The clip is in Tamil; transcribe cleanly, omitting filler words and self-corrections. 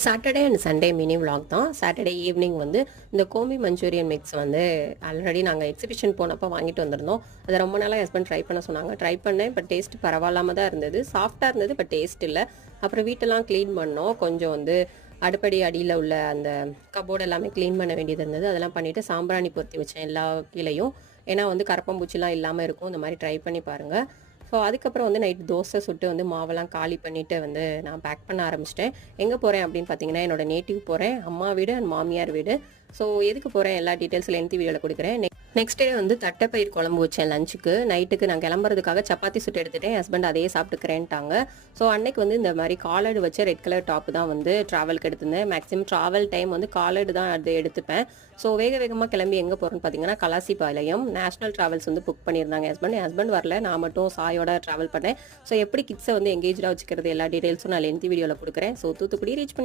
Saturday and Sunday mini vlog தான். சாட்டர்டே ஈவினிங் வந்து இந்த கோம்பி மஞ்சூரியன் மிக்ஸ் வந்து ஆல்ரெடி நாங்கள் எக்ஸிபிஷன் போனப்போ வாங்கிட்டு வந்திருந்தோம். அதை ரொம்ப நாளாக ஹஸ்பண்ட் ட்ரை பண்ண சொன்னாங்க. ட்ரை பண்ணேன். பட் டேஸ்ட் பரவாயில்லாம தான் இருந்தது. சாஃப்டாக இருந்தது, பட் டேஸ்ட் இல்லை. அப்புறம் வீட்டெல்லாம் க்ளீன் பண்ணோம். கொஞ்சம் வந்து அடுப்படி அடியில் உள்ள அந்த கபோர்டு எல்லாமே க்ளீன் பண்ண வேண்டியது இருந்தது. அதெல்லாம் பண்ணிவிட்டு சாம்பிராணி பொருத்தி வச்சேன் எல்லா கீழேயும். ஏன்னா வந்து கரப்பாம்பூச்சிலாம் இல்லாமல் இருக்கும். இந்த மாதிரி ட்ரை பண்ணி பாருங்கள். ஸோ அதுக்கப்புறம் வந்து நைட் தோசை சுட்டு வந்து மாவெல்லாம் காலி பண்ணிவிட்டு வந்து நான் பேக் பண்ண ஆரம்பிச்சிட்டேன். எங்கே போகிறேன் அப்படின்னு பார்த்தீங்கன்னா, என்னோட நேட்டிவ் போகிறேன். அம்மா வீடு அண்ட் மாமியார் வீடு. ஸோ எதுக்கு போகிறேன் எல்லா டீட்டெயில்ஸ் லென்த்தி வீடியோவில் கொடுக்குறேன். நெக்ஸ்ட் டே வந்து தட்டைப்பயிர் குழம்பு வச்சேன் லஞ்சுக்கு. நைட்டுக்கு நான் கிளம்புறதுக்காக சப்பாத்தி சுட்டு எடுத்துட்டேன். ஹஸ்பண்ட் அதையே சாப்பிட்டுக்கிறேன்ட்டாங்க. ஸோ அன்னைக்கு வந்து இந்த மாதிரி காலர்டு வச்ச ரெட் கலர் டாப் தான் வந்து ட்ராவலுக்கு எடுத்திருந்தேன். மேக்ஸிமம் ட்ராவல் டைம் வந்து காலர்டு தான் அது எடுத்துப்பேன். ஸோ வேகமாக கிளம்பி எங்கே போகிறேன்னு பார்த்தீங்கன்னா, கலாசிபாளையம் நேஷனல் ட்ராவல்ஸ் வந்து புக் பண்ணியிருந்தாங்க ஹஸ்பண்ட். என் ஹஸ்பண்ட் வரல, நான் மட்டும் சாயோட ட்ராவல் பண்ணேன். ஸோ எப்படி கிட்ஸை வந்து எங்கேஜாக வச்சுக்கிறது எல்லா டீட்டெயில்ஸும் நான் லென்த்தி வீடியோவில் கொடுக்குறேன். ஸோ தூத்துக்குடி ரீச் பண்ணி